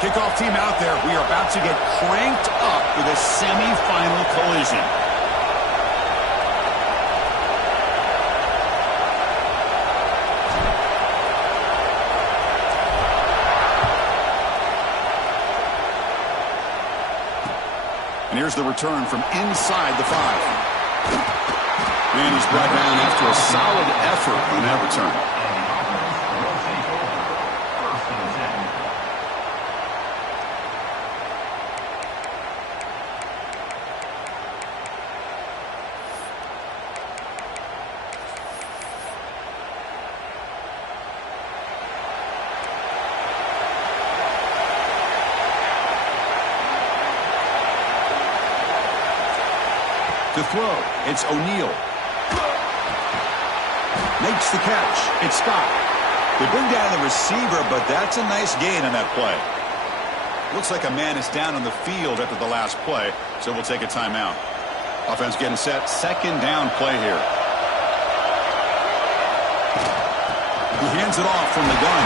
Kickoff team out there. We are about to get cranked up for the semifinal collision. And here's the return from inside the 5. And he's brought down after a solid effort on that return. To throw, it's O'Neal. Makes the catch. It's Scott. They bring down the receiver, but that's a nice gain on that play. Looks like a man is down on the field after the last play, so we'll take a timeout. Offense getting set. Second down play here. He hands it off from the gun.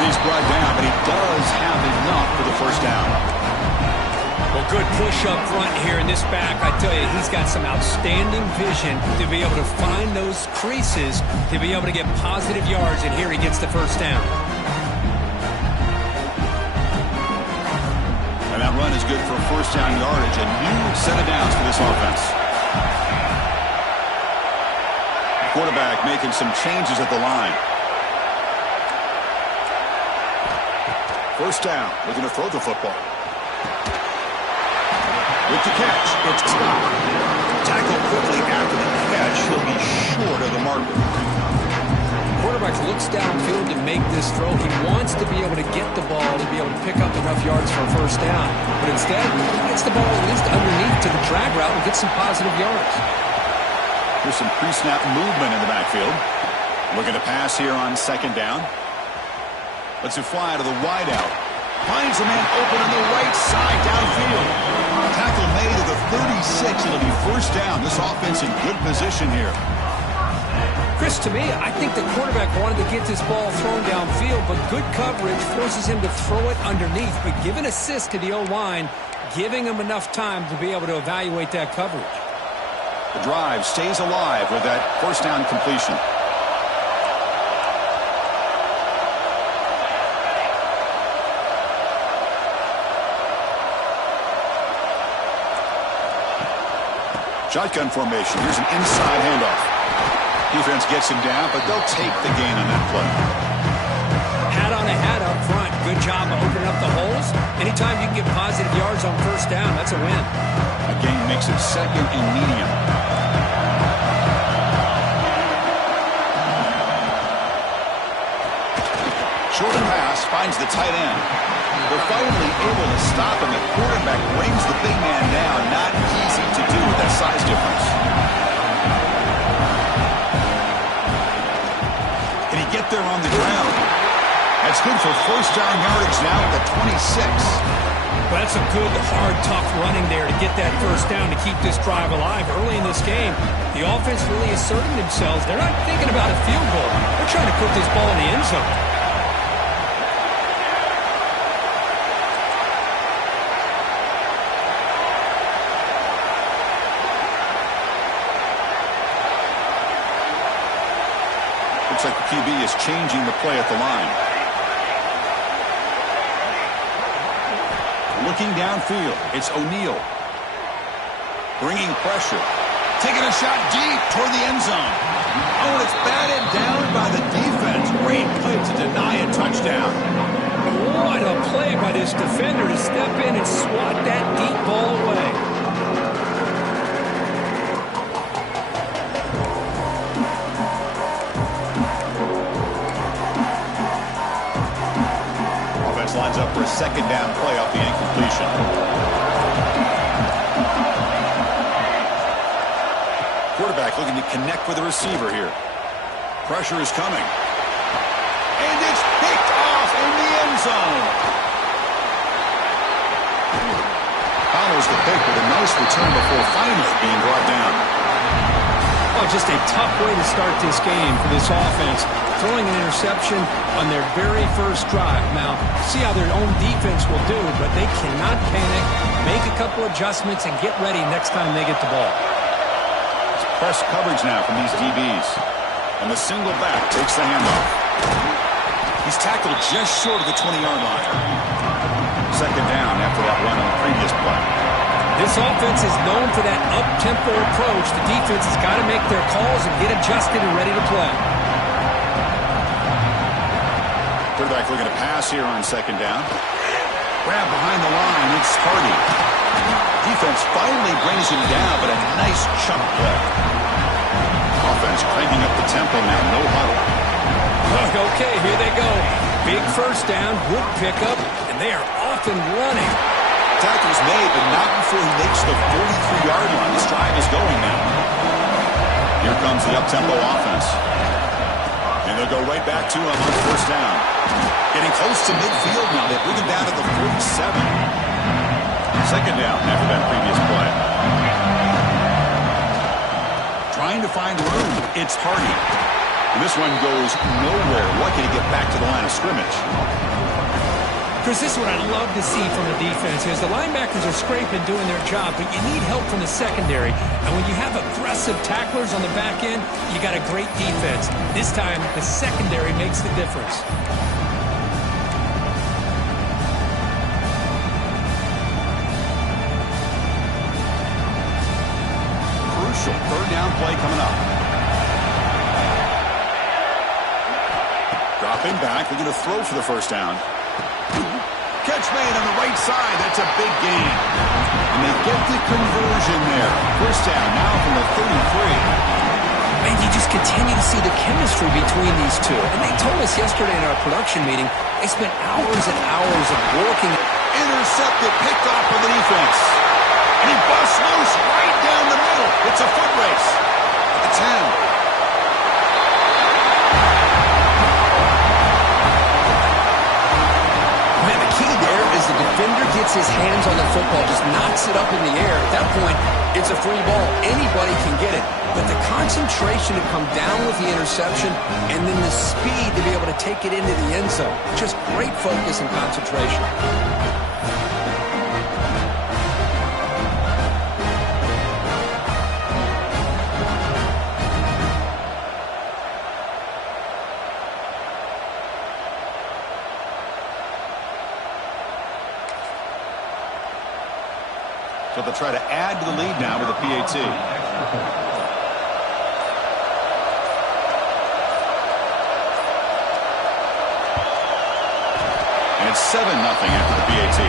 And he's brought down, but he does have enough for the first down. Well, good push up front here in this back. I tell you, he's got some outstanding vision to be able to find those creases, to be able to get positive yards, and here he gets the first down. And that run is good for first down yardage. A new set of downs for this offense. Quarterback making some changes at the line. First down, looking to throw the football. With the catch, it's Scott. Tackled quickly after the catch. He'll be short of the marker. Quarterback looks downfield to make this throw. He wants to be able to get the ball to be able to pick up enough yards for a first down. But instead, he gets the ball at least underneath to the drag route and gets some positive yards. There's some pre-snap movement in the backfield. Looking to pass here on second down. Lets it fly to the wideout. Finds a man open on the right side downfield. Tackle made at the 36. It'll be first down. This offense in good position here. Chris, to me, I think the quarterback wanted to get this ball thrown downfield, but good coverage forces him to throw it underneath. But give an assist to the O-line, giving him enough time to be able to evaluate that coverage. The drive stays alive with that first down completion. Shotgun formation. Here's an inside handoff. Defense gets him down, but they'll take the gain on that play. Hat on a hat up front. Good job of opening up the holes. Anytime you can get positive yards on first down, that's a win. A gain makes it second and medium. Short pass finds the tight end. They're finally able to stop him. The quarterback brings the big man down. Not easy to do with that size difference. Can he get there on the ground? That's good for first down yardage now at the 26. Well, that's a good, hard, tough running there to get that first down to keep this drive alive. Early in this game, the offense really asserting themselves. They're not thinking about a field goal. They're trying to put this ball in the end zone. Looks like the QB is changing the play at the line. Looking downfield, it's O'Neal. Bringing pressure. Taking a shot deep toward the end zone. Oh, and it's batted down by the defense. Great play to deny a touchdown. What a play by this defender to step in and swat that deep ball away. Lines up for a second down play off the incompletion. Quarterback looking to connect with the receiver here. Pressure is coming. And it's picked off in the end zone. Follows the pick with a nice return before finally being brought down. Oh, just a tough way to start this game for this offense. Throwing an interception on their very first drive. Now, see how their own defense will do, but they cannot panic, make a couple adjustments, and get ready next time they get the ball. It's press coverage now from these DBs. And the single back takes the handoff. He's tackled just short of the 20-yard line. Second down after that run on the previous play. This offense is known for that up-tempo approach. The defense has got to make their calls and get adjusted and ready to play. Quarterback looking to pass here on second down. Grab behind the line. It's Hardy. Defense finally brings him down, but a nice chunk play. Offense cranking up the tempo now. No huddle. Okay, here they go. Big first down, good pickup, and they are off and running. Tackle's made, but not before he makes the 43-yard line. This drive is going now. Here comes the up-tempo offense. And they'll go right back to him on first down. Getting close to midfield now. They bring him down at the 47. Second down after that previous play. Trying to find room. It's Hardy. And this one goes nowhere. Lucky to get back to the line of scrimmage. Chris, this is what I love to see from the defense is the linebackers are scraping, doing their job, but you need help from the secondary. And when you have aggressive tacklers on the back end, you got a great defense. This time, the secondary makes the difference. Crucial third down play coming up. Dropping back, looking to throw for the first down. Catch made on the right side. That's a big gain. And they get the conversion there. First down now from the 33. Man, you just continue to see the chemistry between these two. And they told us yesterday in our production meeting, they spent hours and hours of working. Intercepted, picked off by the defense. And he busts loose right down the middle. It's a foot race at the 10. The defender gets his hands on the football, just knocks it up in the air. At that point, it's a free ball. Anybody can get it. But the concentration to come down with the interception and then the speed to be able to take it into the end zone. Just great focus and concentration. So they'll try to add to the lead now with a PAT. And it's 7-0 after the PAT.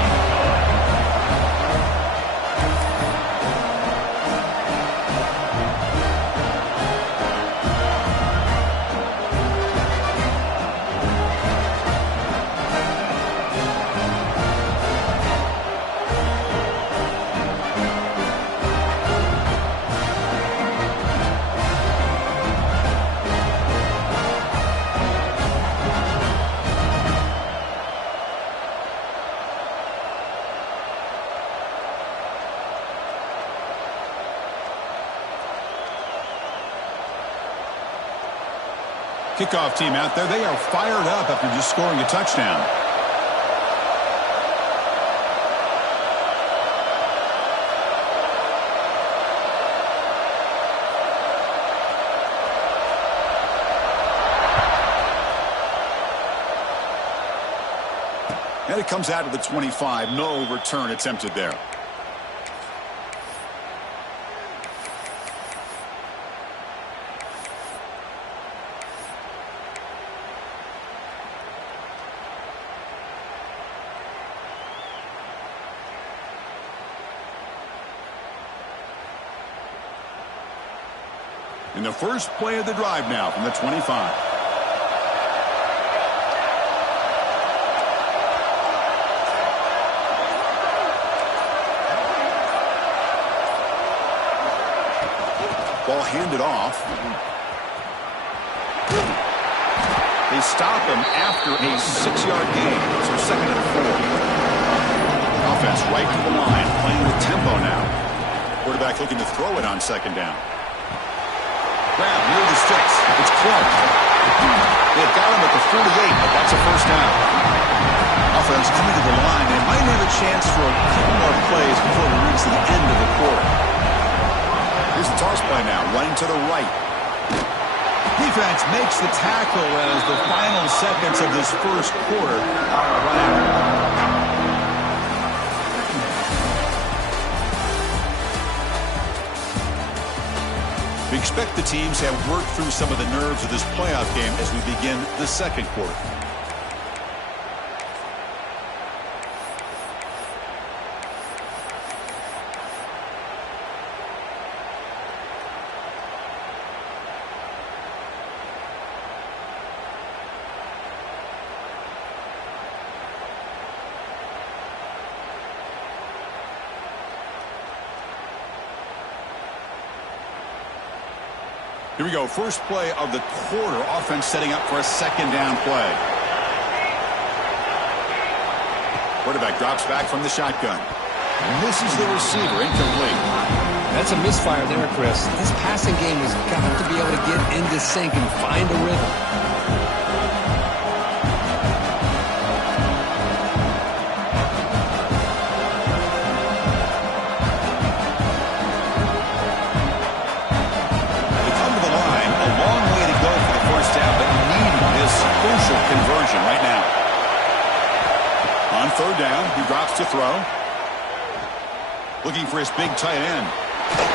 Kickoff team out there. They are fired up after just scoring a touchdown. And it comes out of the 25. No return attempted there. In the first play of the drive now from the 25. Ball handed off. They stop him after a 6-yard gain. So second and 4. Offense right to the line, playing with tempo now. Quarterback looking to throw it on second down. Grab near the sticks. It's close. They've got him at the 48, but that's a first down. Offense coming to the line. They might have a chance for a couple more plays before we reach the end of the quarter. Here's the toss play now, running to the right. Defense makes the tackle as the final seconds of this first quarter run out. We expect the teams to have worked through some of the nerves of this playoff game as we begin the second quarter. Here we go. First play of the quarter. Offense setting up for a second down play. Quarterback drops back from the shotgun. Misses the receiver. Incomplete. That's a misfire there, Chris. This passing game has got to be able to get into sync and find a rhythm. Crucial conversion right now. On third down, he drops to throw. Looking for his big tight end.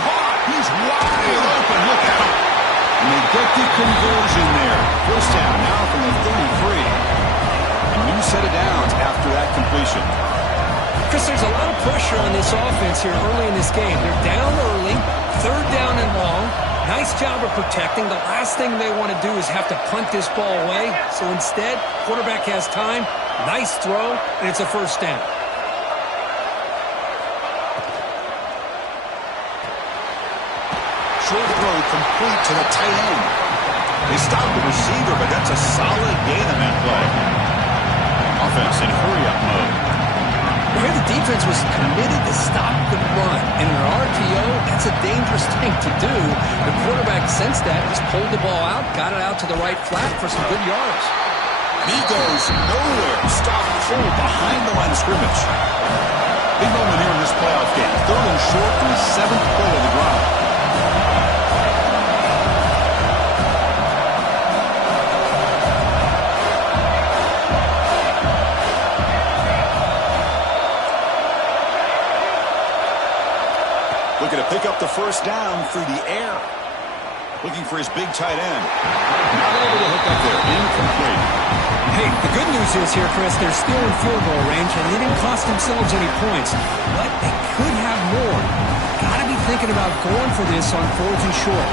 Caught! He's wide open. Look out! And they get the conversion there. First down now from the 33. A new set of downs after that completion. Chris, there's a lot of pressure on this offense here early in this game. They're down early, third down and long. Nice job of protecting. The last thing they want to do is have to punt this ball away. So instead, quarterback has time. Nice throw, and it's a first down. Short throw complete to the tight end. They stop the receiver, but that's a solid gain on that play. Offense in hurry-up mode. Here the defense was committed to stop the run. And in an RTO, that's a dangerous thing to do. The quarterback sensed that, just pulled the ball out, got it out to the right flat for some good yards. He goes nowhere. Stopped cold behind the line of scrimmage. Big moment here in this playoff game. Third and short on the 7th play of the drive. Looking to pick up the first down through the air. Looking for his big tight end. Not able to hook up there. Incomplete. Hey, the good news is here, Chris, they're still in field goal range, and they didn't cost themselves any points. But they could have more. Got to be thinking about going for this on fourth and short.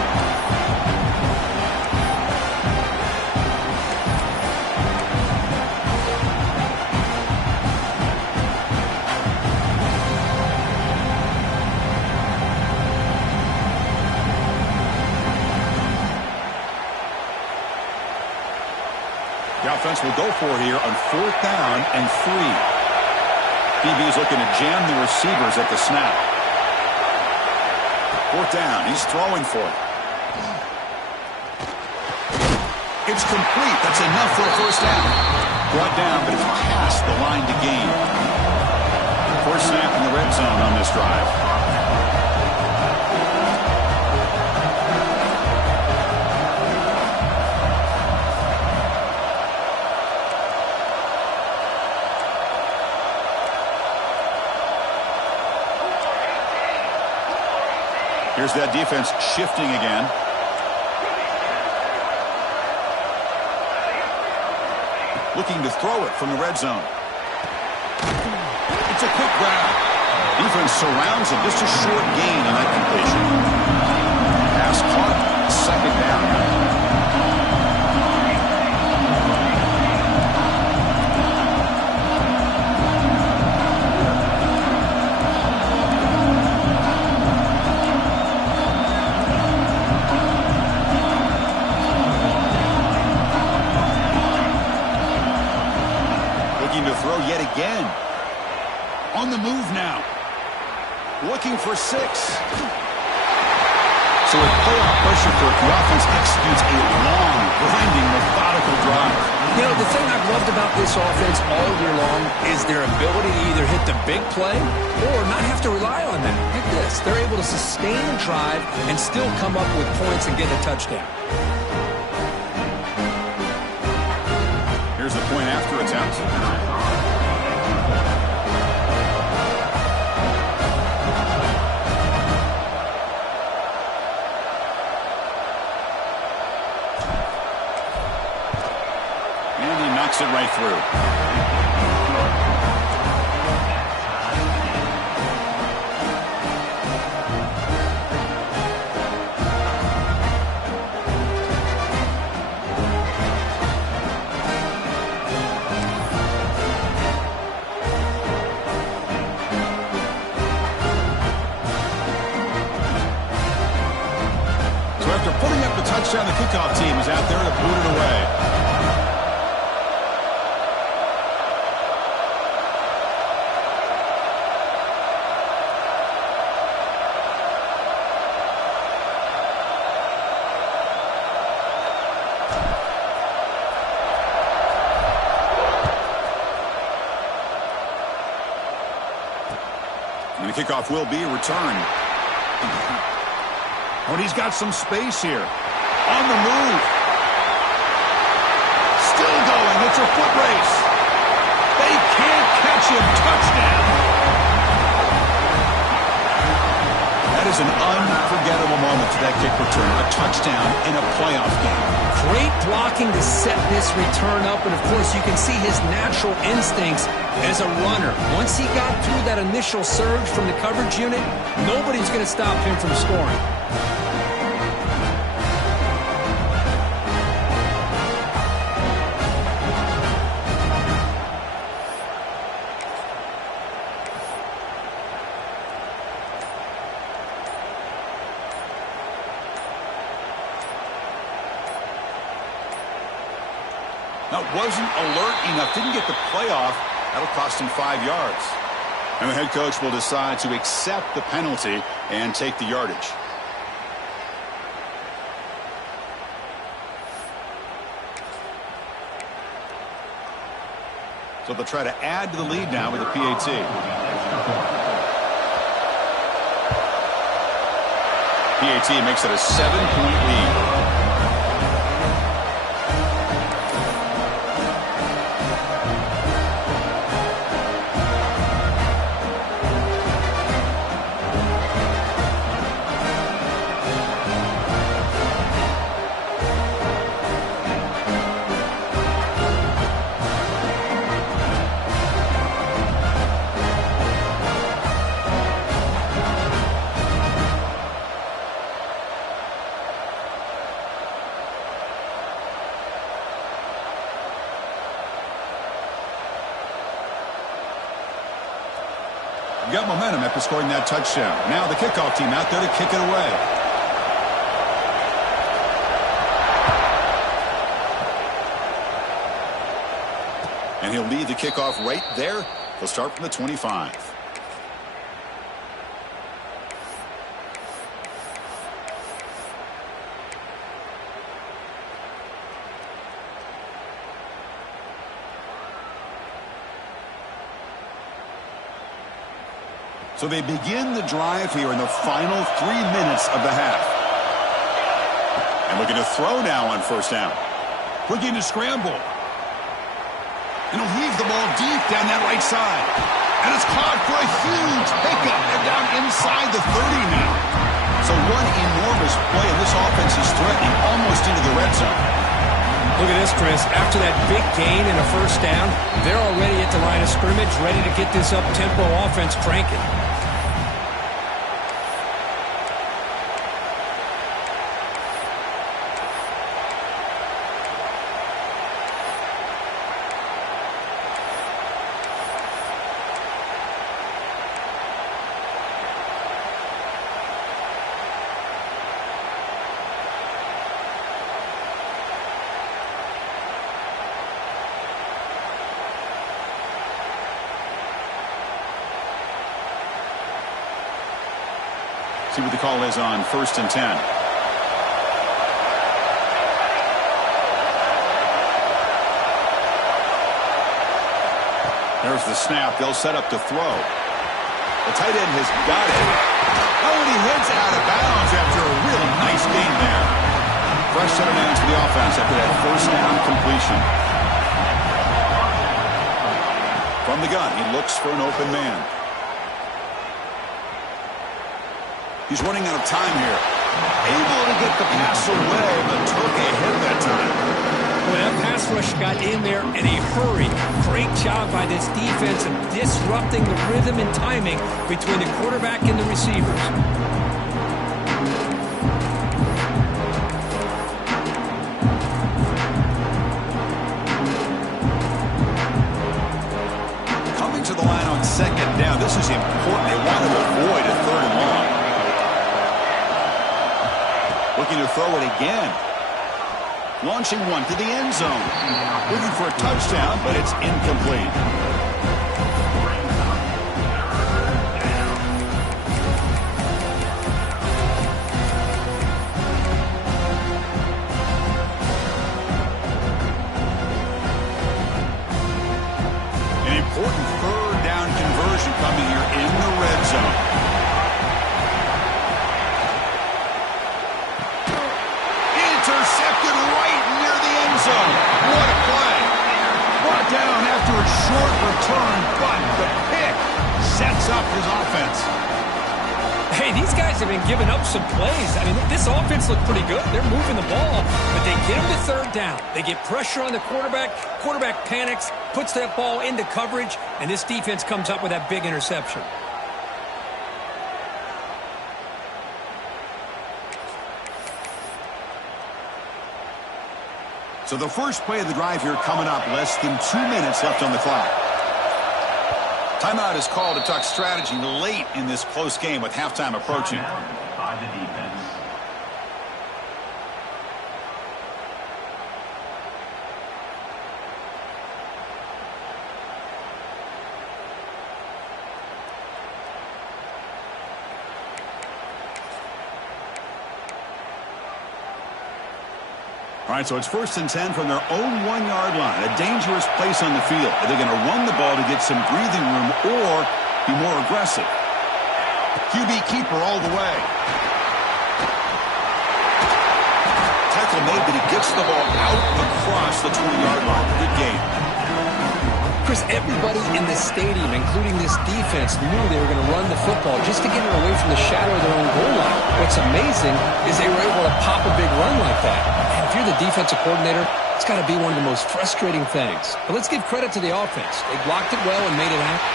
The offense will go for it here on fourth down and 3. DB is looking to jam the receivers at the snap. Fourth down. He's throwing for it. It's complete. That's enough for a first down. Brought down, but it's past the line to gain. First snap in the red zone on this drive. Here's that defense shifting again. Looking to throw it from the red zone. It's a quick grab. Defense surrounds him. Just a short gain on that completion. Pass caught. Second down. To throw yet again. On the move now. Looking for 6. So with playoff pressure for the offense executes a long, grinding, methodical drive. You know, the thing I've loved about this offense all year long is their ability to either hit the big play or not have to rely on that. Like this. They're able to sustain a drive and still come up with points and get a touchdown. Here's the point after attempt. It right through. So after putting up the touchdown, the kickoff team is out there to boot it away. And the kickoff will be returned. Oh, and he's got some space here. On the move. Still going. It's a foot race. They can't catch him. Touchdown. That is an unforgettable moment to that kick return. A touchdown in a playoff game. Great blocking to set this return up, and of course you can see his natural instincts as a runner. Once he got through that initial surge from the coverage unit, nobody's going to stop him from scoring. That wasn't alert enough. Didn't get the playoff. That'll cost him 5 yards. And the head coach will decide to accept the penalty and take the yardage. So they'll try to add to the lead now with a PAT. PAT makes it a 7-point lead. Got momentum after scoring that touchdown. Now the kickoff team out there to kick it away. And he'll lead the kickoff right there. He'll start from the 25. So they begin the drive here in the final 3 minutes of the half. And looking to throw now on first down. Looking to scramble. And he'll heave the ball deep down that right side. And it's caught for a huge pickup. They're down inside the 30 now. So one enormous play, and this offense is threatening almost into the red zone. Look at this, Chris. After that big gain and a first down, they're already at the line of scrimmage, ready to get this up-tempo offense cranking. See what the call is on 1st and 10. There's the snap. They'll set up to throw. The tight end has got it. Oh, and he heads out of bounds after a real nice gain there. Fresh set of downs for the offense after that first down completion. From the gun, he looks for an open man. He's running out of time here. Able to get the pass away, but took a hit that time. Well, that pass rush got in there in a hurry. Great job by this defense of disrupting the rhythm and timing between the quarterback and the receivers. Coming to the line on second down. This is important. They want to avoid a third and long. Looking to throw it again. Launching one to the end zone. Looking for a touchdown, but it's incomplete. An important third down conversion coming here in the red zone. Intercepted right near the end zone. What a play. Brought down after a short return, but the pick sets up his offense. Hey, these guys have been giving up some plays. I mean, this offense looked pretty good. They're moving the ball, but they get him to third down. They get pressure on the quarterback. Quarterback panics, puts that ball into coverage, and this defense comes up with that big interception. So the first play of the drive here coming up, less than 2 minutes left on the clock. Timeout is called to talk strategy late in this close game with halftime approaching. By the defense. All right, so it's 1st and 10 from their own 1-yard line. A dangerous place on the field. Are they going to run the ball to get some breathing room or be more aggressive? QB keeper all the way. Tackle made, but he gets the ball out across the 20-yard line. Good game. Chris, everybody in the stadium, including this defense, knew they were going to run the football just to get it away from the shadow of their own goal line. What's amazing is they were able to pop a big run like that. And if you're the defensive coordinator, it's got to be one of the most frustrating things. But let's give credit to the offense. They blocked it well and made it happen.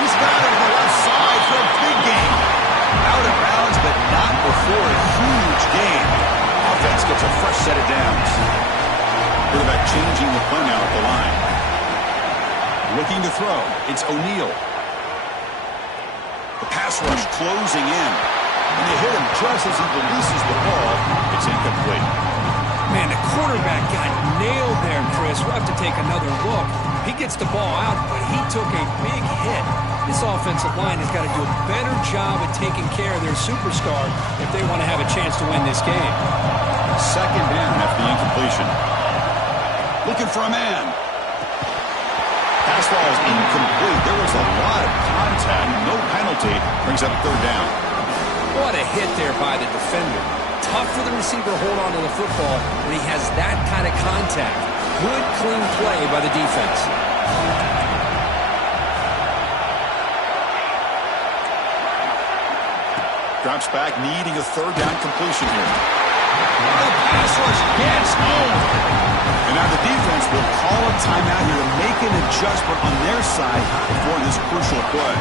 He's got it on the left side for a big gain. Out of bounds, but not before a huge gain. Offense gets a fresh set of downs. Quarterback changing the play now at the line. Looking to throw. It's O'Neal. The pass rush closing in. And they hit him just as he releases the ball. It's incomplete. Man, the quarterback got nailed there, Chris. We'll have to take another look. He gets the ball out, but he took a big hit. This offensive line has got to do a better job of taking care of their superstar if they want to have a chance to win this game. 2nd down after the incompletion. Looking for a man. Pass ball is incomplete. There was a lot of contact. No penalty. Brings up 3rd down. What a hit there by the defender. Tough for the receiver to hold on to the football when he has that kind of contact. Good, clean play by the defense. Drops back, needing a 3rd down completion here. The pass rush gets home. And now the defense will call a timeout here to make an adjustment on their side before this crucial play.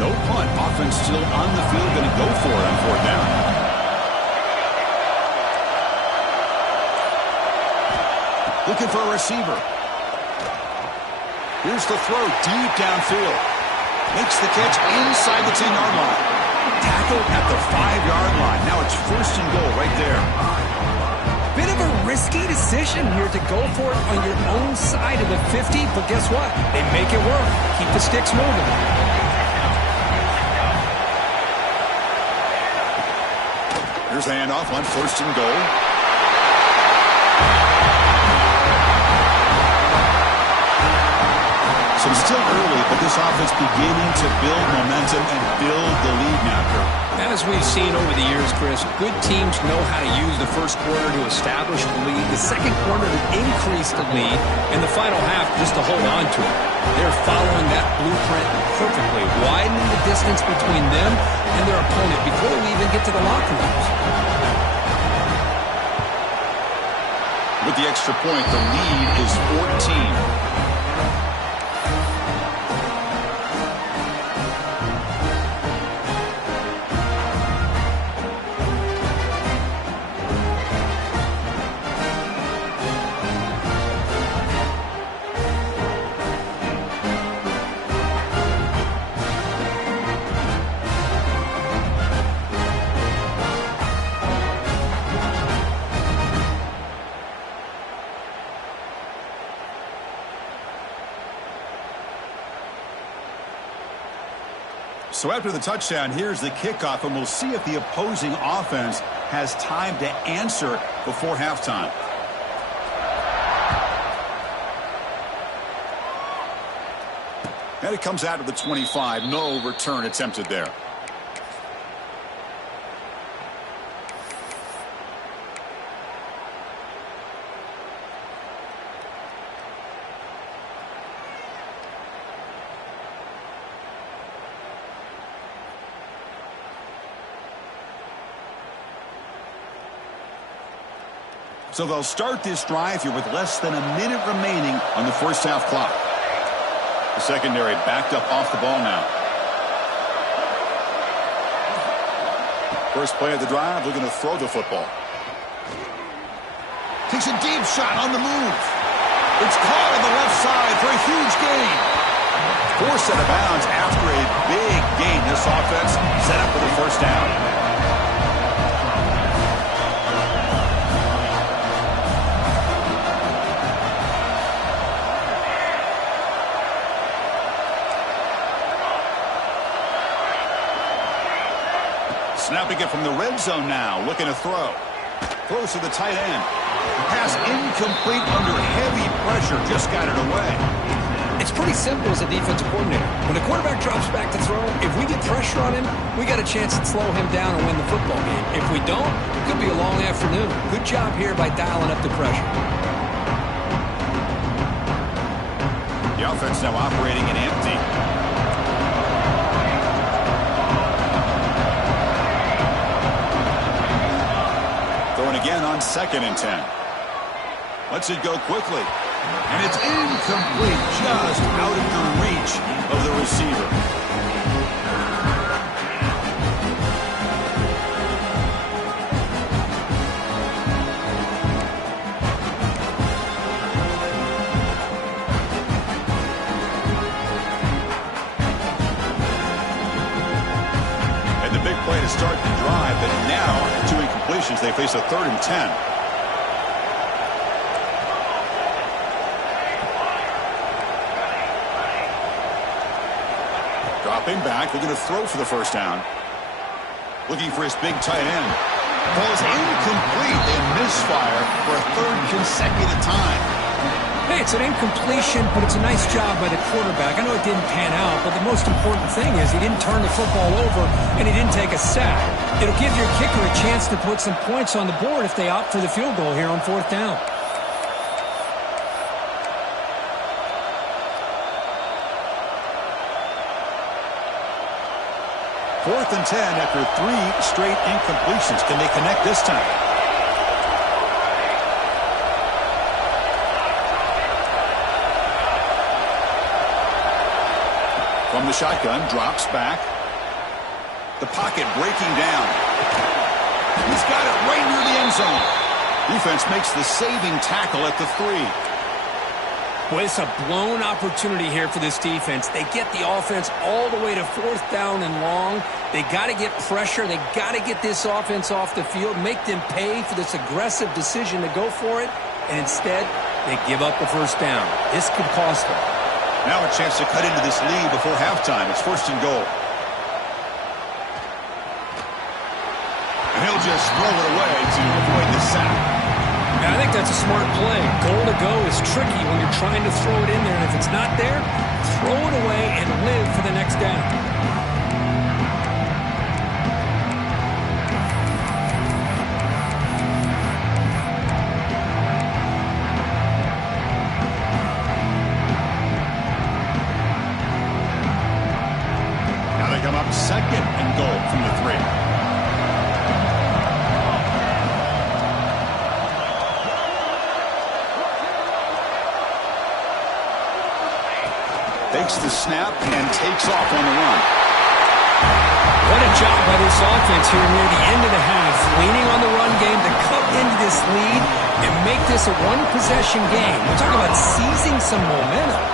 No punt. Offense still on the field, going to go for it on 4th down. Looking for a receiver. Here's the throw deep downfield. Makes the catch inside the 10-yard line. Tackled at the 5-yard line. Now it's 1st and goal right there. Bit of a risky decision here to go for it on your own side of the 50, but guess what? They make it work. Keep the sticks moving. Here's the handoff on 1st and goal. So it's still early, but this offense beginning to build momentum and build the lead now, Kurt. As we've seen over the years, Chris, good teams know how to use the first quarter to establish the lead, the second quarter to increase the lead, and the final half just to hold on to it. They're following that blueprint perfectly, widening the distance between them and their opponent before we even get to the locker rooms. With the extra point, the lead is 14. So after the touchdown, here's the kickoff, and we'll see if the opposing offense has time to answer before halftime. And it comes out of the 25. No return attempted there. So they'll start this drive here with less than a minute remaining on the first half clock. The secondary backed up off the ball now. First play of the drive, looking to throw the football. Takes a deep shot on the move. It's caught on the left side for a huge gain. Forced out of bounds after a big gain. This offense set up for the first down. Snapping it from the red zone now, looking to throw. Throws to the tight end. Pass incomplete under heavy pressure, just got it away. It's pretty simple as a defensive coordinator. When a quarterback drops back to throw, if we get pressure on him, we got a chance to slow him down and win the football game. If we don't, it could be a long afternoon. Good job here by dialing up the pressure. The offense now operating in empty. Again on 2nd and 10. Lets it go quickly. And it's incomplete, just out of the reach of the receiver. And the big play to start the drive, but now 2 incompletions. They face a 3rd and 10. Dropping back, looking to throw for the first down. Looking for his big tight end. Ball is incomplete. They misfire for a 3rd consecutive time. Hey, it's an incompletion, but it's a nice job by the quarterback. I know it didn't pan out, but the most important thing is he didn't turn the football over and he didn't take a sack. It'll give your kicker a chance to put some points on the board if they opt for the field goal here on 4th down. Fourth and 10 after 3 straight incompletions. Can they connect this time? From the shotgun, drops back. The pocket breaking down. He's got it right near the end zone. Defense makes the saving tackle at the 3. Well, it's a blown opportunity here for this defense. They get the offense all the way to 4th down and long. They got to get pressure. They got to get this offense off the field, make them pay for this aggressive decision to go for it, and instead they give up the 1st down. This could cost them. Now a chance to cut into this lead before halftime. It's 1st and goal. And he'll just throw it away to avoid the sack. I think that's a smart play. Goal to go is tricky when you're trying to throw it in there, and if it's not there, throw it away and live for the next down. Now they come up 2nd and goal from the 3. Takes the snap and takes off on the run. What a job by this offense here near the end of the half, leaning on the run game to cut into this lead and make this a one-possession game. We're talking about seizing some momentum.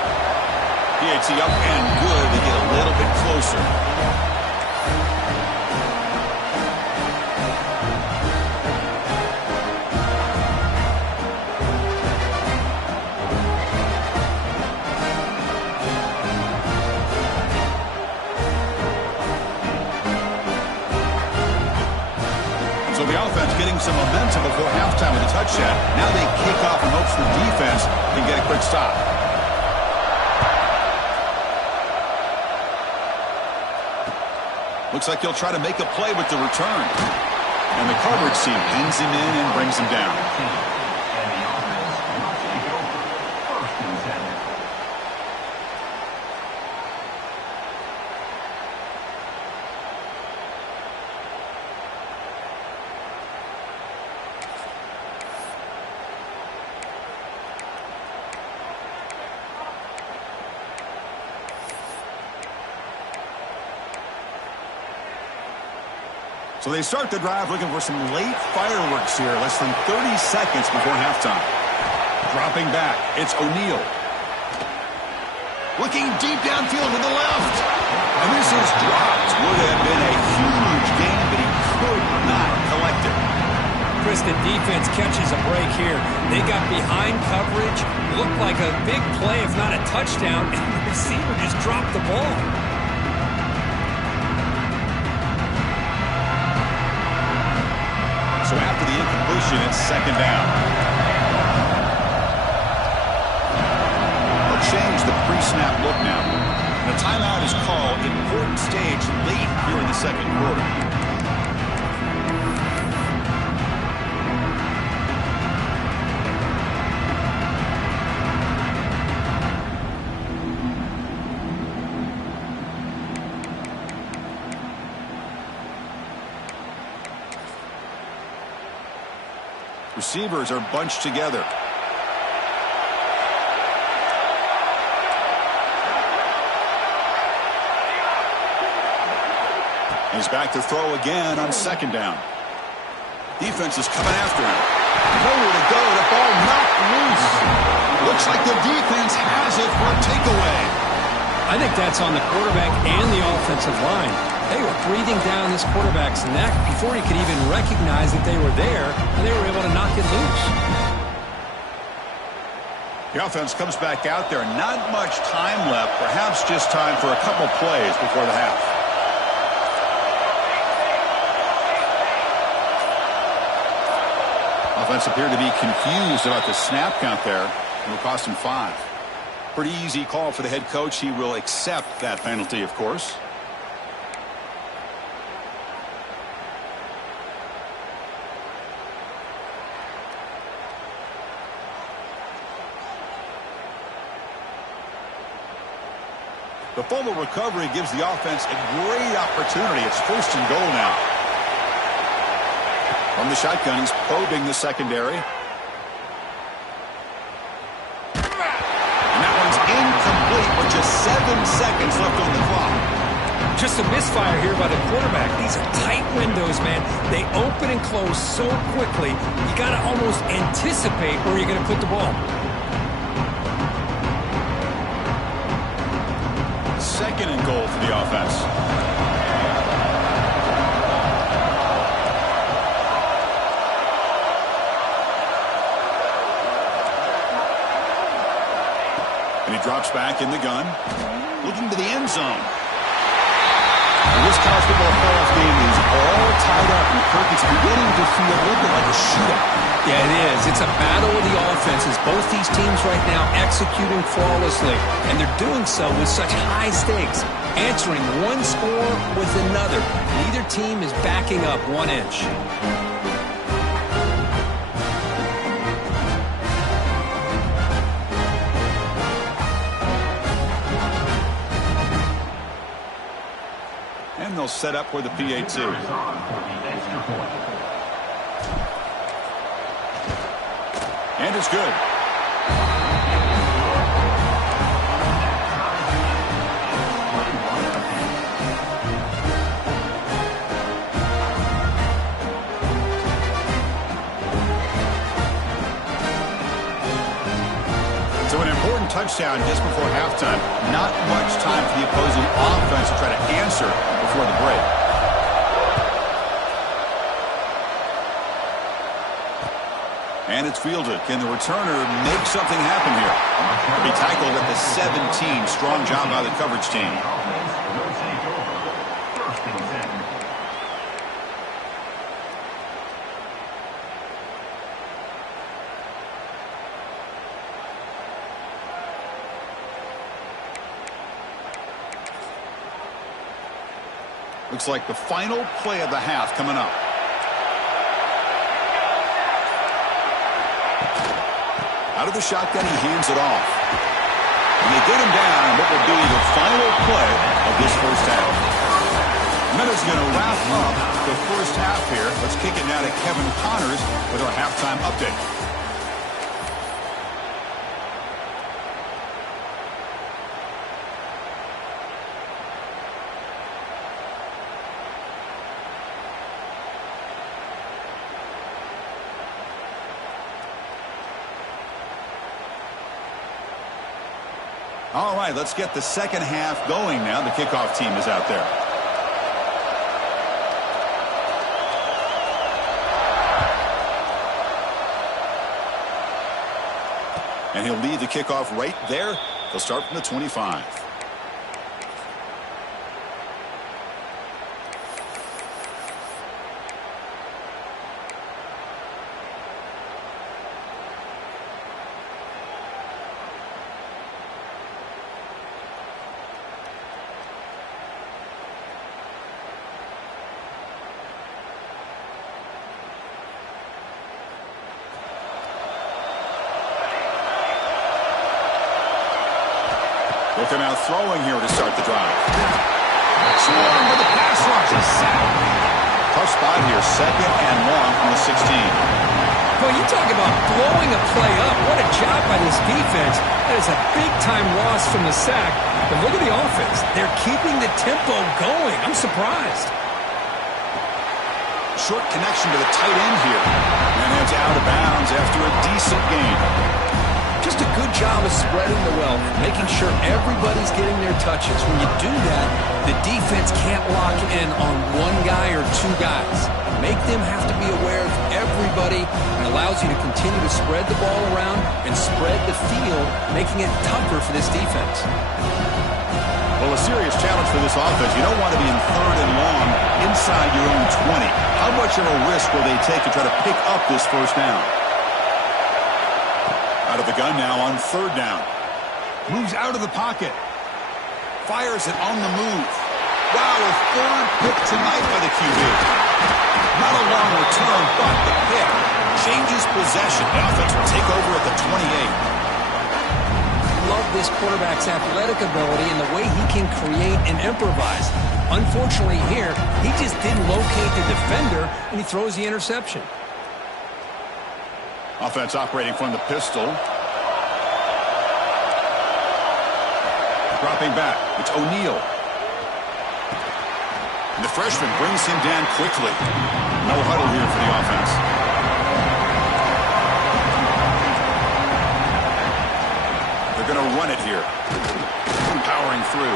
PAT up and good to get a little bit closer. So the offense getting some momentum before halftime with a touchdown. Now they kick off in hopes the defense can get a quick stop. Looks like he'll try to make a play with the return. And the coverage team pins him in and brings him down. So they start the drive looking for some late fireworks here, less than 30 seconds before halftime. Dropping back, it's O'Neal. Looking deep downfield to the left. And this is dropped. Would have been a huge gain, but he could not collect it. Chris, the defense catches a break here. They got behind coverage, looked like a big play, if not a touchdown, and the receiver just dropped the ball. So after the incompletion, it's 2nd down. They'll change the pre-snap look now. And a timeout is called. Important stage late here in the 2nd quarter. Receivers are bunched together. He's back to throw again on 2nd down. Defense is coming after him. Nowhere to go. The ball knocked loose. Looks like the defense has it for a takeaway. I think that's on the quarterback and the offensive line. They were breathing down this quarterback's neck before he could even recognize that they were there, and they were able to knock it loose. The offense comes back out there. Not much time left. Perhaps just time for a couple plays before the half. Offense appeared to be confused about the snap count there. It will cost him 5. Pretty easy call for the head coach. He will accept that penalty, of course. The fumble recovery gives the offense a great opportunity. It's 1st and goal now. From the shotgun, he's probing the secondary. And that one's incomplete with just 7 seconds left on the clock. Just a misfire here by the quarterback. These are tight windows, man. They open and close so quickly, you got to almost anticipate where you're going to put the ball. Second and goal for the offense. And he drops back in the gun, looking to the end zone. This college football playoff game is all tied up, and Kirk, it's beginning to feel a little bit like a shootout. Yeah, it is. It's a battle of the offenses. Both these teams right now executing flawlessly, and they're doing so with such high stakes, answering one score with another. Neither team is backing up 1 inch. And they'll set up for the PA2. And it's good. So an important touchdown just before halftime. Not much time for the opposing offense to try to answer before the break. And it's fielded. Can the returner make something happen here? He'll be tackled at the 17. Strong job by the coverage team. Looks like the final play of the half coming up. Out of the shotgun, he hands it off. And they get him down in what will be the final play of this first half. Minutes going to wrap up the first half here. Let's kick it now to Kevin Connors with our halftime update. All right, let's get the second half going now. The kickoff team is out there. And he'll lead the kickoff right there. They'll start from the 25. Looking out throwing here to start the drive. Swarm with the pass rush. Tough spot here. Second and long from the 16. Well, you talk about blowing a play up. What a job by this defense. That is a big-time loss from the sack. But look at the offense. They're keeping the tempo going. I'm surprised. Short connection to the tight end here. And it's out of bounds after a decent gain. Just a good job of spreading the wealth, making sure everybody's getting their touches. When you do that, the defense can't lock in on one guy or two guys. Make them have to be aware of everybody, and allows you to continue to spread the ball around and spread the field, making it tougher for this defense. Well, a serious challenge for this offense. You don't want to be in third and long inside your own 20. How much of a risk will they take to try to pick up this first down? Out of the gun now on third down. Moves out of the pocket. Fires it on the move. Wow, a third pick tonight by the QB. Not a long return, but the pick changes possession. The offense will take over at the 28. Love this quarterback's athletic ability and the way he can create and improvise. Unfortunately here, he just didn't locate the defender, and he throws the interception. Offense operating from the pistol. Dropping back. It's O'Neal. And the freshman brings him down quickly. No huddle here for the offense. They're going to run it here. powering through.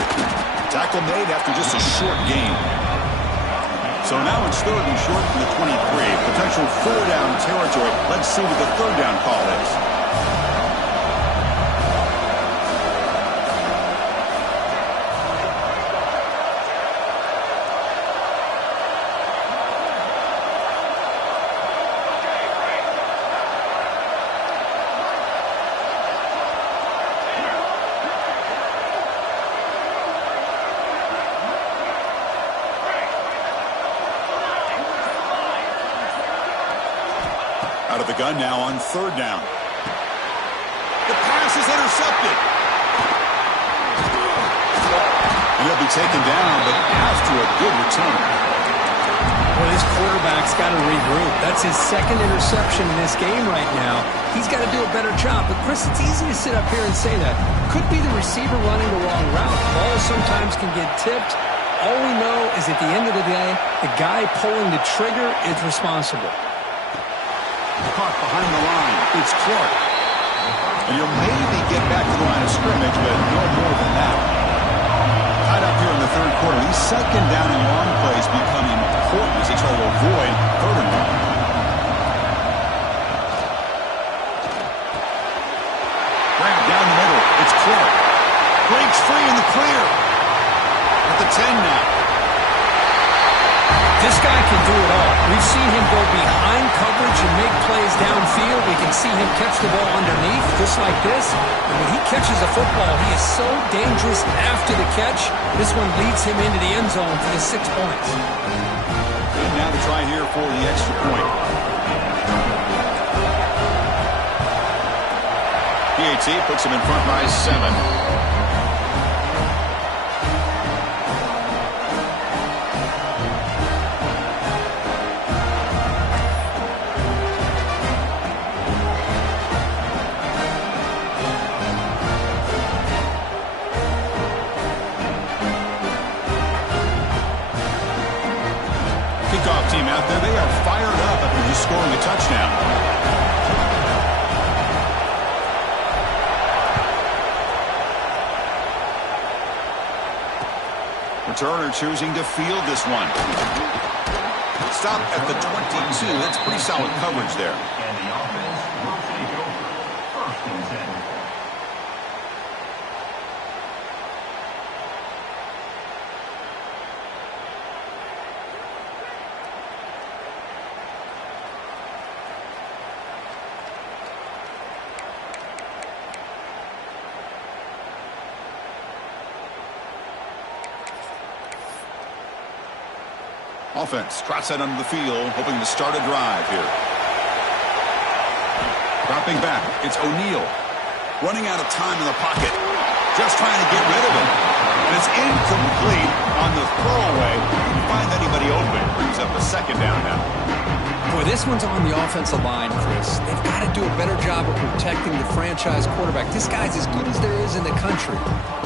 Tackle made after just a short gain. So now it's third and short from the 23. Potential four-down territory. Let's see what the third down call is. Out of the gun now on third down. The pass is intercepted. And he'll be taken down, but after a good return. Well, this quarterback's got to regroup. That's his second interception in this game right now. He's got to do a better job. But, Chris, it's easy to sit up here and say that. Could be the receiver running the wrong route. Balls sometimes can get tipped. All we know is at the end of the day, the guy pulling the trigger is responsible. Caught behind the line. It's Clark. And you'll maybe get back to the line of scrimmage, but no more than that. Tied up here in the third quarter. These second down and long plays becoming important as they try to avoid third and long. Grab down the middle. It's Clark. Breaks free in the clear. At the 10 now. This guy can do it all. We've seen him go behind coverage and make plays downfield. We can see him catch the ball underneath, just like this. And when he catches a football, he is so dangerous after the catch. This one leads him into the end zone for the 6 points. And now to try here for the extra point. PAT puts him in front by 7. Kickoff team out there, they are fired up after just scoring a touchdown. Returner choosing to field this one. Stop at the 22. That's pretty solid coverage there. And the offense will take over. First and 10. Offense trots out onto the field, hoping to start a drive here. Dropping back, it's O'Neal. Running out of time in the pocket. Just trying to get rid of it. And it's incomplete on the throwaway. Couldn't find anybody open. Brings up a second down now. Boy, this one's on the offensive line, Chris. They've got to do a better job of protecting the franchise quarterback. This guy's as good as there is in the country,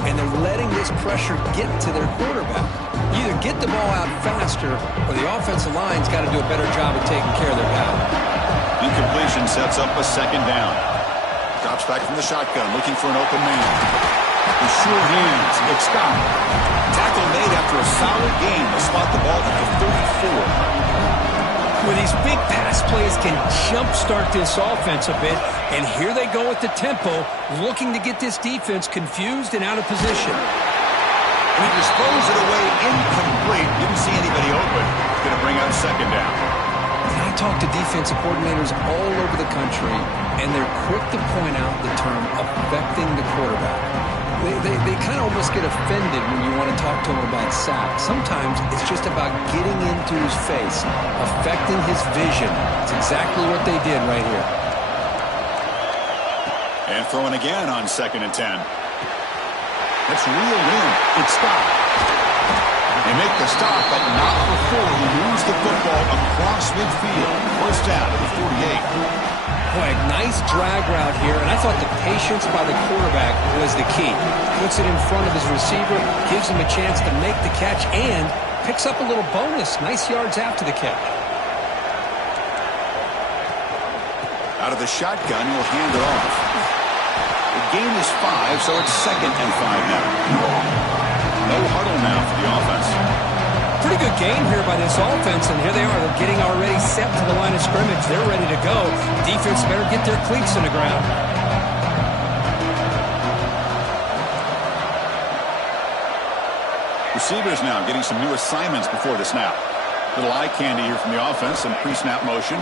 and they're letting this pressure get to their quarterback. Either get the ball out faster, or the offensive line's got to do a better job of taking care of their guy. Incompletion sets up a second down. Drops back from the shotgun, looking for an open man. With sure hands, it's Scott. Tackle made after a solid game to spot the ball at the 34. Well, these big pass plays can jumpstart this offense a bit, and here they go at the tempo, looking to get this defense confused and out of position. And he disposed it away incomplete. Didn't see anybody open. It's going to bring up second down. And I talk to defensive coordinators all over the country, and they're quick to point out the term affecting the quarterback. They kind of almost get offended when you want to talk to them about sacks. Sometimes it's just about getting into his face, affecting his vision. It's exactly what they did right here. And throwing again on 2nd and 10. It's reeled in. It's stopped. They make the stop, but not before he moves the football across midfield. First down at the 48. Boy, nice drag route here, and I thought the patience by the quarterback was the key. Puts it in front of his receiver, gives him a chance to make the catch, and picks up a little bonus. Nice yards after the catch. Out of the shotgun, he'll hand it off. The gain is 5, so it's 2nd and 5 now. No huddle now for the offense. Pretty good game here by this offense, and here they are. They're getting already set to the line of scrimmage. They're ready to go. Defense better get their cleats in the ground. Receivers now getting some new assignments before the snap. Little eye candy here from the offense, some pre-snap motion.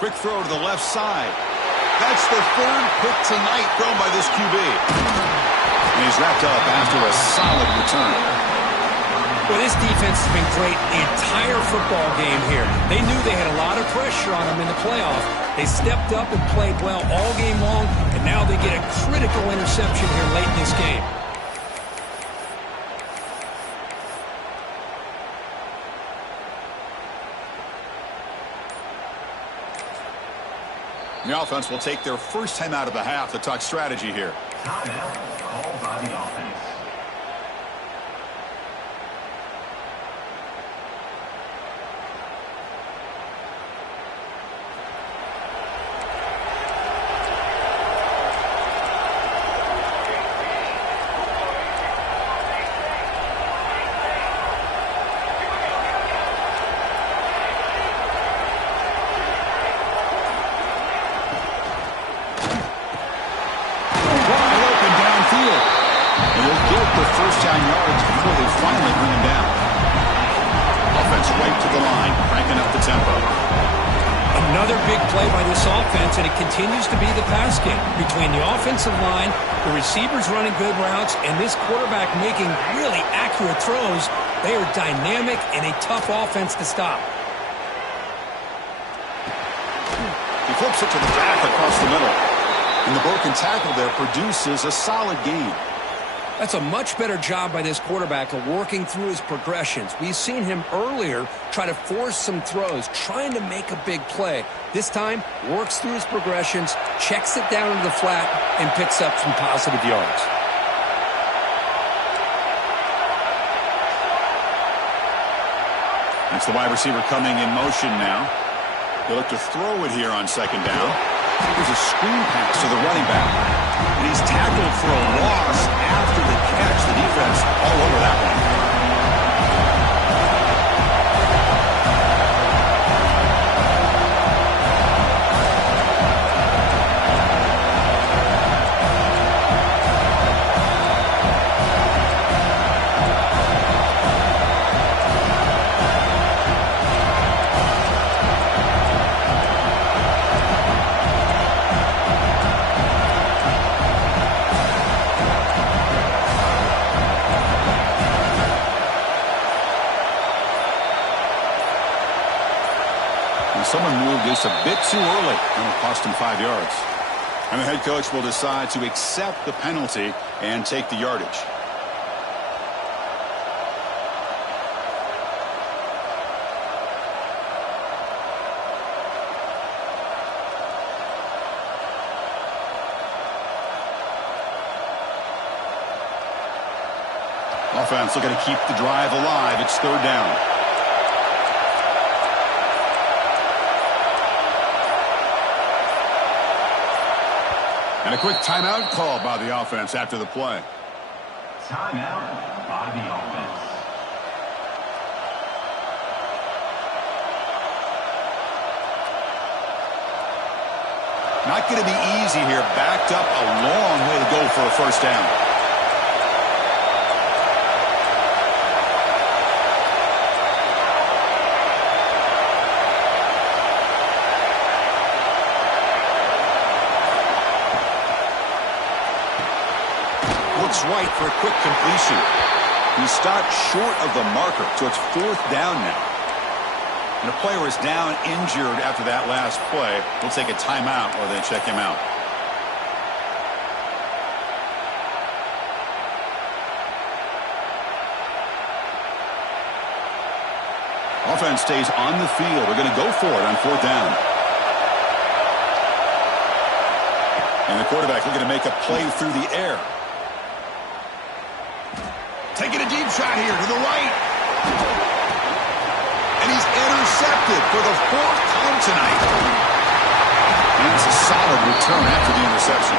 Quick throw to the left side. That's the 3rd pick tonight thrown by this QB. And he's wrapped up after a solid return. Well, this defense has been great the entire football game here. They knew they had a lot of pressure on them in the playoff. They stepped up and played well all game long, and now they get a critical interception here late in this game. The offense will take their first time out of the half to talk strategy here. Timeout called by the offense. First down yards before they finally bring him down. Offense right to the line, cranking up the tempo. Another big play by this offense, and it continues to be the pass game. Between the offensive line, the receivers running good routes, and this quarterback making really accurate throws, they are dynamic and a tough offense to stop. He flips it to the back across the middle. And the broken tackle there produces a solid gain. That's a much better job by this quarterback of working through his progressions. We've seen him earlier try to force some throws, trying to make a big play. This time, works through his progressions, checks it down into the flat, and picks up some positive yards. That's the wide receiver coming in motion now. They look to throw it here on 2nd down. There's a screen pass to the running back. And he's tackled for a loss after the catch. The defense all over that one. Someone moved this a bit too early, and it cost him 5 yards. And the head coach will decide to accept the penalty and take the yardage. Offense looking to keep the drive alive. It's 3rd down. And a quick timeout called by the offense after the play. Timeout by the offense. Not going to be easy here. Backed up a long way to go for a first down. Right for a quick completion. He stopped short of the marker, so it's 4th down now. And a player is down injured after that last play. We'll take a timeout or they check him out. Offense stays on the field. They're going to go for it on 4th down. And the quarterback looking to make a play through the air. Taking a deep shot here to the right. And he's intercepted for the 4th time tonight. And it's a solid return after the interception.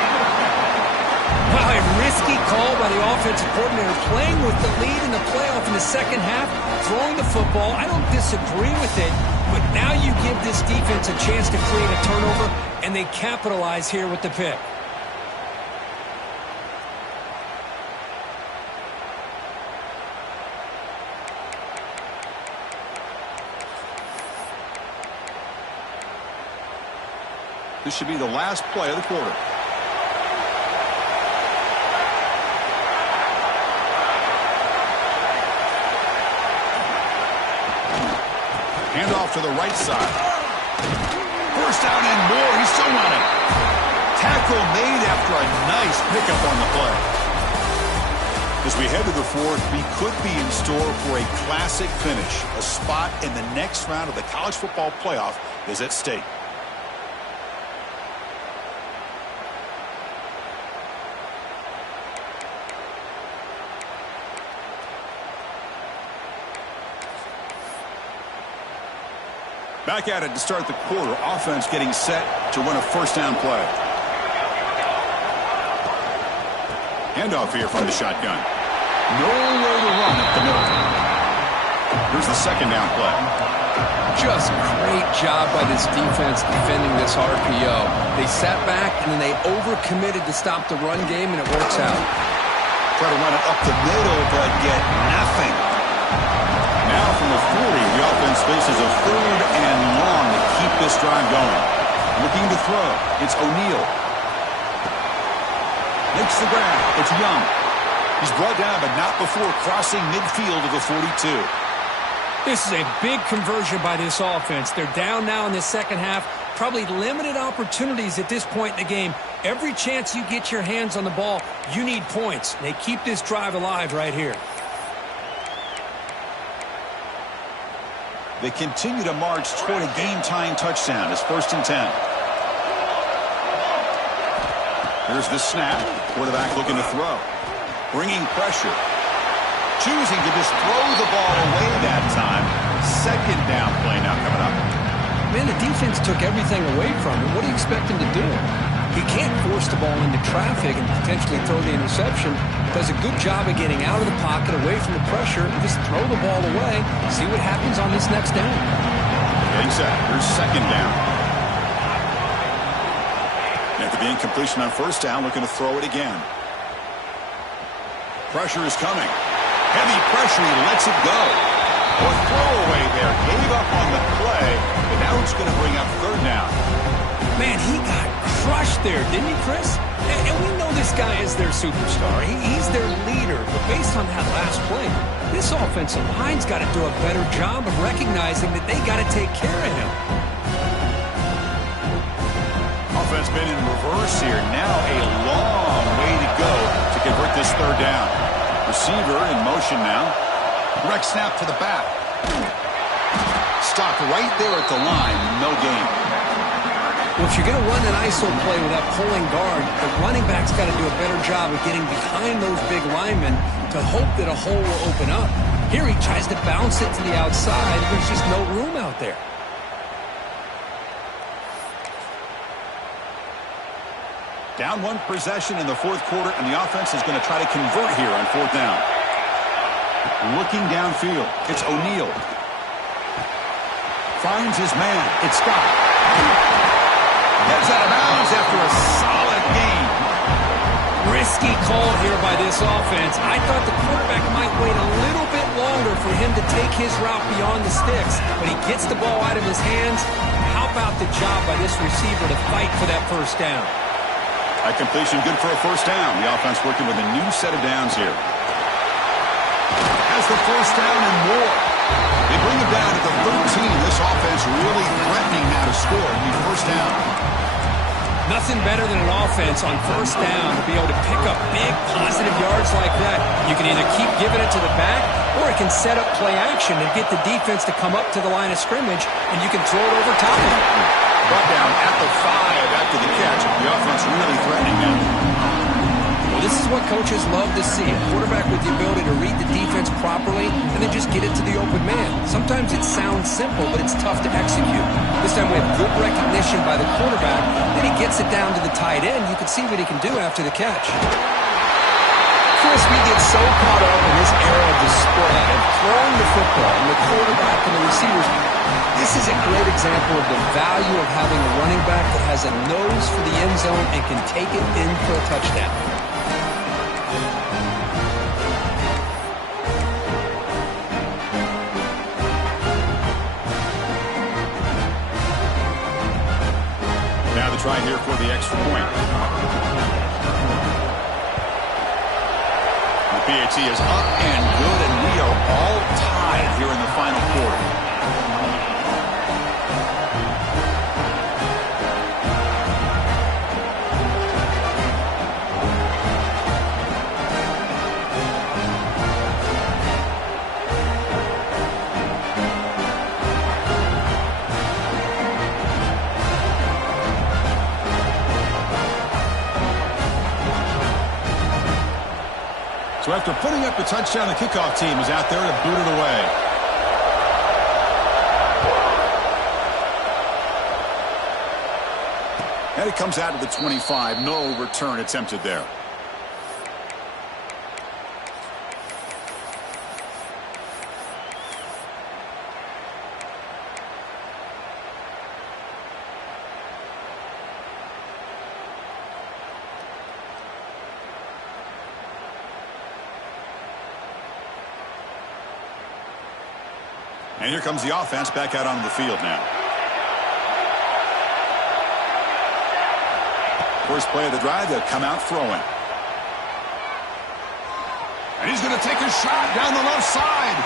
Wow, a risky call by the offensive coordinator, playing with the lead in the playoff in the second half, throwing the football. I don't disagree with it, but now you give this defense a chance to create a turnover, and they capitalize here with the pick. This should be the last play of the quarter. Handoff to the right side. First down and more. He's still running. Tackle made after a nice pickup on the play. As we head to the fourth, we could be in store for a classic finish. A spot in the next round of the college football playoff is at stake. Back at it to start the quarter. Offense getting set to run a first down play. Handoff here from the shotgun. Nowhere to run up the middle. Here's the second down play. Just great job by this defense defending this RPO. They sat back and then they overcommitted to stop the run game, and it works out. Try to run it up the middle, but get nothing. Now from the 40, the offense faces a third and long to keep this drive going. Looking to throw. It's O'Neal. Makes the grab. It's Young. He's brought down, but not before crossing midfield of the 42. This is a big conversion by this offense. They're down now in the second half. Probably limited opportunities at this point in the game. Every chance you get your hands on the ball, you need points. They keep this drive alive right here. They continue to march toward a game-tying touchdown. It's 1st and 10. Here's the snap. Quarterback looking to throw. Bringing pressure. Choosing to just throw the ball away that time. Second down play now coming up. Man, the defense took everything away from him. What do you expect him to do? He can't force the ball into traffic and potentially throw the interception. Does a good job of getting out of the pocket, away from the pressure, and just throw the ball away. See what happens on this next down. Getting set. Here's second down. After the incompletion on first down, looking to throw it again. Pressure is coming. Heavy pressure. He lets it go. Or throwaway there. Gave up on the play, but now it's going to bring up third down. Man, he got crushed there, didn't he, Chris? And we know this guy is their superstar. He's their leader. But based on that last play, this offensive line's got to do a better job of recognizing that they got to take care of him. Offense been in reverse here. Now a long way to go to convert this third down. Receiver in motion now. Direct snap to the back. Stopped right there at the line. No gain. Well, if you're going to run an ISO play with that pulling guard, the running back's got to do a better job of getting behind those big linemen to hope that a hole will open up. Here he tries to bounce it to the outside. There's just no room out there. Down one possession in the fourth quarter, and the offense is going to try to convert here on fourth down. Looking downfield, it's O'Neal. Finds his man. It's Scott. Gets out of bounds after a solid gain. Risky call here by this offense. I thought the quarterback might wait a little bit longer for him to take his route beyond the sticks, but he gets the ball out of his hands. How about the job by this receiver to fight for that first down? That completion good for a first down. The offense working with a new set of downs here. Has the first down and more. They bring him down at the 13. This offense really threatening now to score on the first down. Nothing better than an offense on first down to be able to pick up big positive yards like that. You can either keep giving it to the back, or it can set up play action and get the defense to come up to the line of scrimmage, and you can throw it over top of it. Brought down at the 5 after the catch. The offense really threatening now. Well, this is what coaches love to see. A quarterback with the ability to read the defense properly and then just get it to the open man. Sometimes it sounds simple, but it's tough to execute. This time we have good recognition by the quarterback. Then he gets it down to the tight end. You can see what he can do after the catch. Chris, we get so caught up in this era of the spread, of throwing the football, and the quarterback and the receivers. This is a great example of the value of having a running back that has a nose for the end zone and can take it in for a touchdown. Now the try here for the extra point. The PAT is up and good, and we are all tied here in the final quarter. So after putting up the touchdown, the kickoff team is out there to boot it away. And it comes out to the 25. No return attempted there. And here comes the offense back out onto the field now. First play of the drive, they'll come out throwing. And he's going to take a shot down the left side.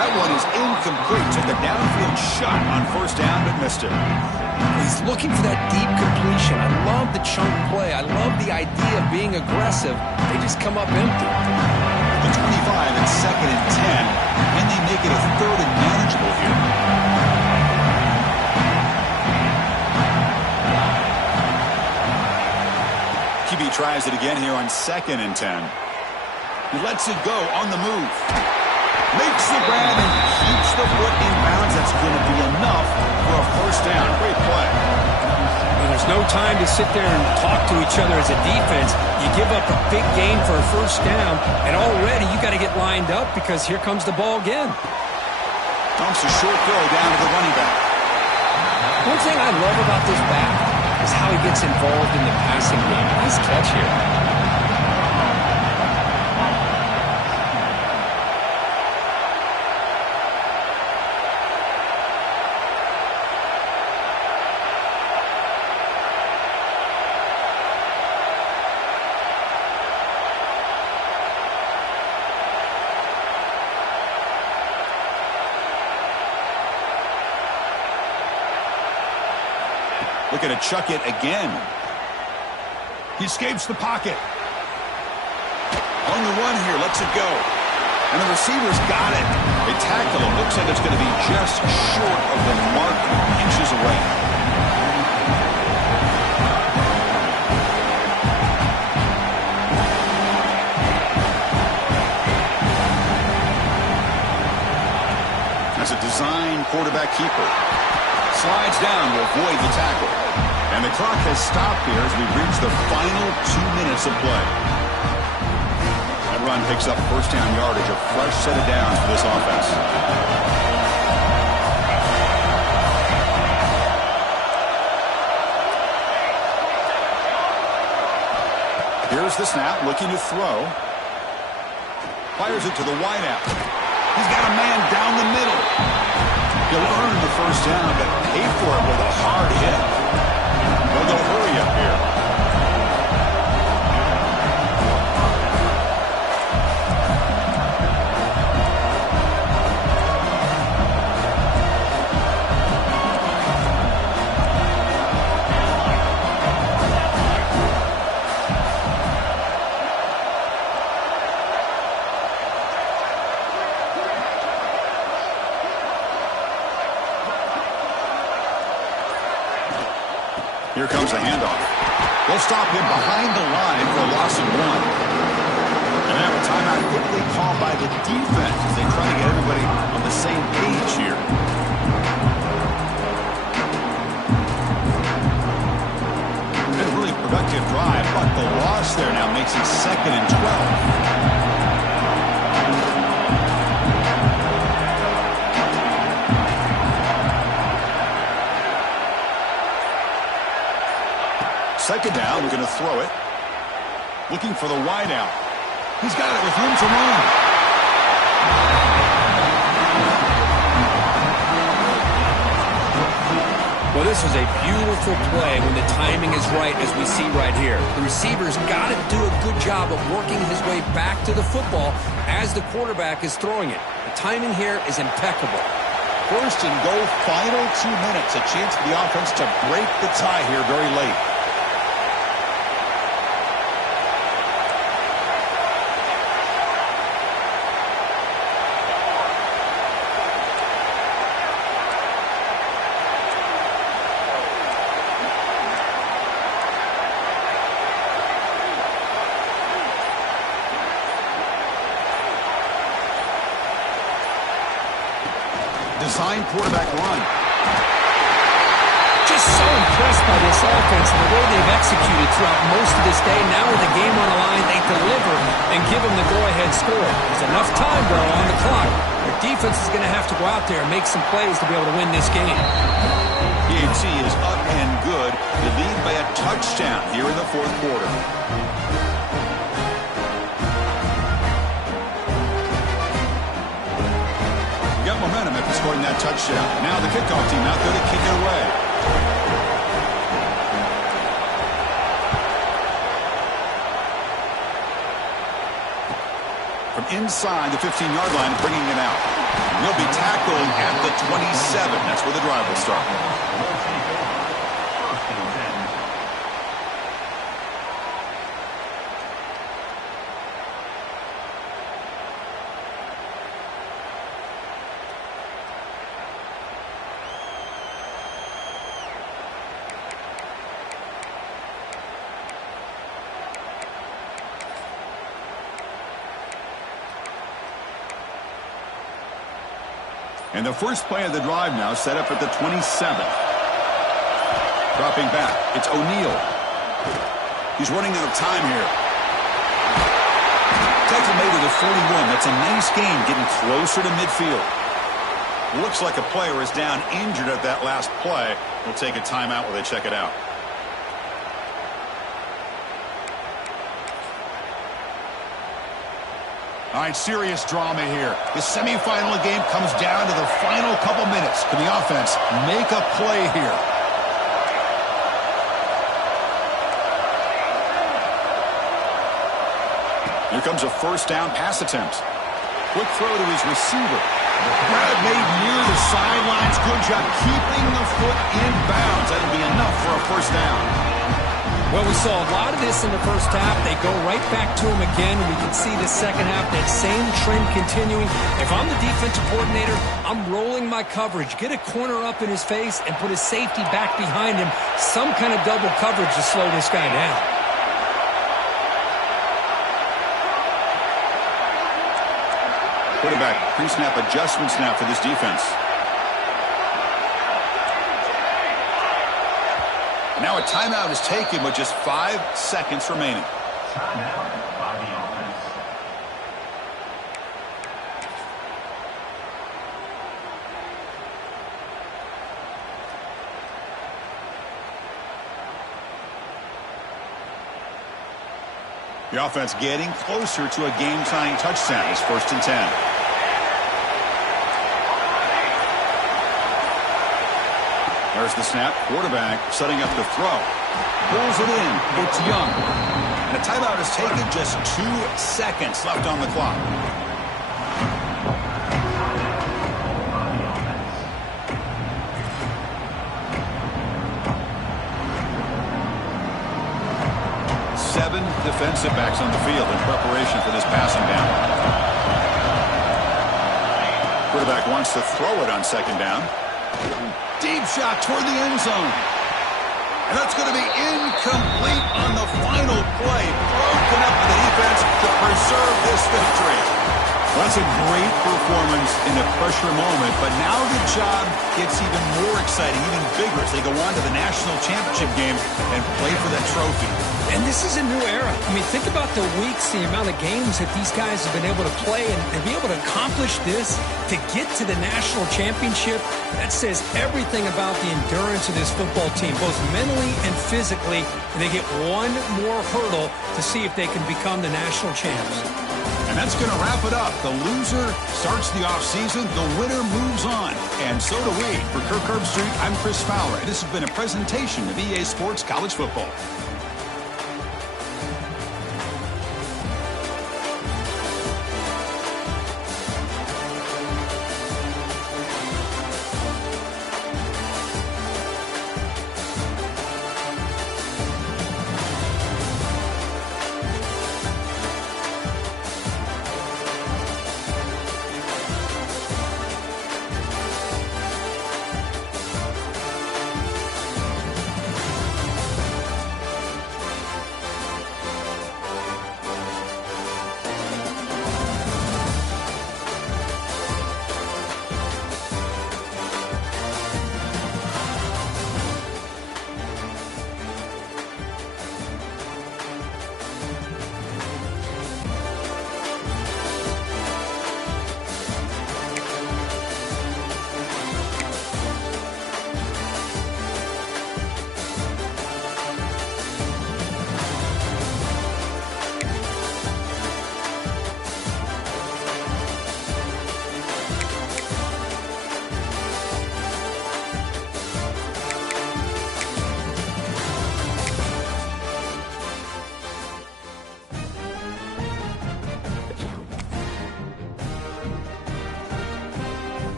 That one is incomplete. Took a downfield shot on first down, but missed it. He's looking for that deep completion. I love the chunk play. I love the idea of being aggressive. They just come up empty. The 25 and 2nd and 10. And they make it a 3rd and manageable here. QB tries it again here on 2nd and 10. He lets it go on the move. Makes the grab and keeps the foot in bounds. That's going to be enough for a first down. Great play. And there's no time to sit there and talk to each other as a defense. You give up a big gain for a first down, and already you got to get lined up because here comes the ball again. Dumps a short throw down to the running back. One thing I love about this back is how he gets involved in the passing game. Nice catch here. Looking to chuck it again. He escapes the pocket. On the run here, lets it go. And the receiver's got it. They tackle him. Looks like it's going to be just short of the mark, inches away. That's a design quarterback keeper. Slides down to avoid the tackle. And the clock has stopped here as we reach the final 2 minutes of play. That run picks up first down yardage, a fresh set of downs for this offense. Here's the snap, looking to throw. Fires it to the wideout. He's got a man down the middle. He'll earn the first down, but pay for it with a hard hit. They'll go hurry up here. Here comes the handoff. They'll stop him behind the line for a loss of 1. And now a timeout quickly called by the defense as they try to get everybody on the same page here. Been a really productive drive, but the loss there now makes it 2nd and 12. Second down, we're going to throw it. Looking for the wide out. He's got it with room to run. Well, this was a beautiful play when the timing is right, as we see right here. The receiver's got to do a good job of working his way back to the football as the quarterback is throwing it. The timing here is impeccable. First and goal, final 2 minutes. A chance for the offense to break the tie here very late. Design quarterback run. Just so impressed by this offense and the way they've executed throughout most of this day. Now with the game on the line, they deliver and give them the go-ahead score. There's enough time, though, on the clock. Their defense is going to have to go out there and make some plays to be able to win this game. PAT is up and good. They lead by a touchdown here in the 4th quarter. Got momentum after scoring that touchdown. Now the kickoff team out there to kick it away. From inside the 15-yard line, bringing it out. He'll be tackled at the 27. That's where the drive will start. And the first play of the drive now set up at the 27. Dropping back, it's O'Neal. He's running out of time here. Tackle made to the 41. That's a nice gain, getting closer to midfield. Looks like a player is down injured at that last play. We'll take a timeout while they check it out. All right, serious drama here. The semifinal game comes down to the final couple minutes. Can the offense make a play here? Here comes a first down pass attempt. Quick throw to his receiver. Grab made near the sidelines. Good job keeping the foot in bounds. That'll be enough for a first down. Well, we saw a lot of this in the first half. They go right back to him again. We can see the second half, that same trend continuing. If I'm the defensive coordinator, I'm rolling my coverage. Get a corner up in his face and put his safety back behind him. Some kind of double coverage to slow this guy down. Quarterback pre-snap adjustments now for this defense. Now a timeout is taken with just 5 seconds remaining. Timeout by the offense. The offense getting closer to a game-tying touchdown. It's 1st and 10. There's the snap. Quarterback setting up the throw. Pulls it in. It's Young. And a timeout is taken. Just 2 seconds left on the clock. Seven defensive backs on the field in preparation for this passing down. Quarterback wants to throw it on 2nd down. Deep shot toward the end zone. And that's going to be incomplete on the final play. Broken up by the defense to preserve this victory. Well, that's a great performance in a pressure moment, but now the job gets even more exciting, even bigger as they go on to the national championship game and play for that trophy. And this is a new era. I mean, think about the weeks, the amount of games that these guys have been able to play and be able to accomplish this, to get to the national championship. That says everything about the endurance of this football team, both mentally and physically. And they get one more hurdle to see if they can become the national champs. And that's going to wrap it up. The loser starts the offseason. The winner moves on. And so do we. For Kirk Herbstreit, I'm Chris Fowler. And this has been a presentation of EA Sports College Football.